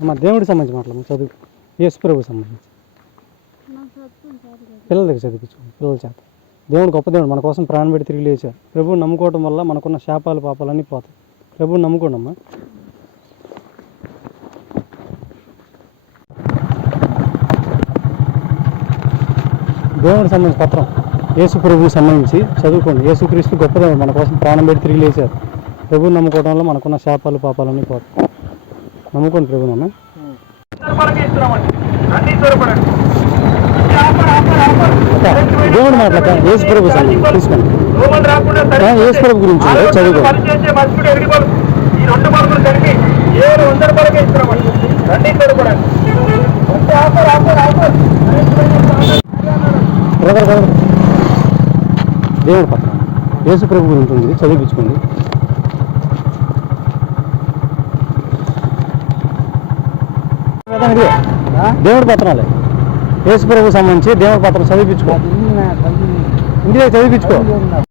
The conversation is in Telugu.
మా దేవుడికి సంబంధించి మాట్లాడు చదువు. యేసు సంబంధించి. పిల్లల దగ్గర చదివించు పిల్లల చేత. దేవుడు గొప్ప దేవుడు మన కోసం ప్రాణం పెట్టి తిరిగి లేచారు ప్రభువుని నమ్ముకోవటం వల్ల మనకున్న శాపాలు పాపాలన్నీ పోతాయి. ప్రభువుని నమ్ముకోండి అమ్మా దేవుడికి సంబంధించి పత్రం. యేసు ప్రభువుకి సంబంధించి చదువుకోండి. యేసుక్రీస్తు గొప్ప దేవుడు మన కోసం ప్రాణం పెట్టి తిరిగి లేచారు ప్రభువుని నమ్ముకోవడం వల్ల మనకున్న శాపాలు పాపాలన్నీ పోతాయి. నమ్ముకోండి ప్రభునమ్మా మనకి దేవుడు మాట్లాడక యేసు ప్రభు సంబంధించి తీసుకోండి. యేసు ప్రభు గురించి ఆ దేవుడు చదువుకోండి యేసు ప్రభు గురించి ఉంది. చదివించుకోండి. ఇదే. దేవుడి పత్రాలే. యేసు ప్రభు సంబంధించి దేవుడి పత్రం చదివించుకో. ఇంటిలో చదివించుకో.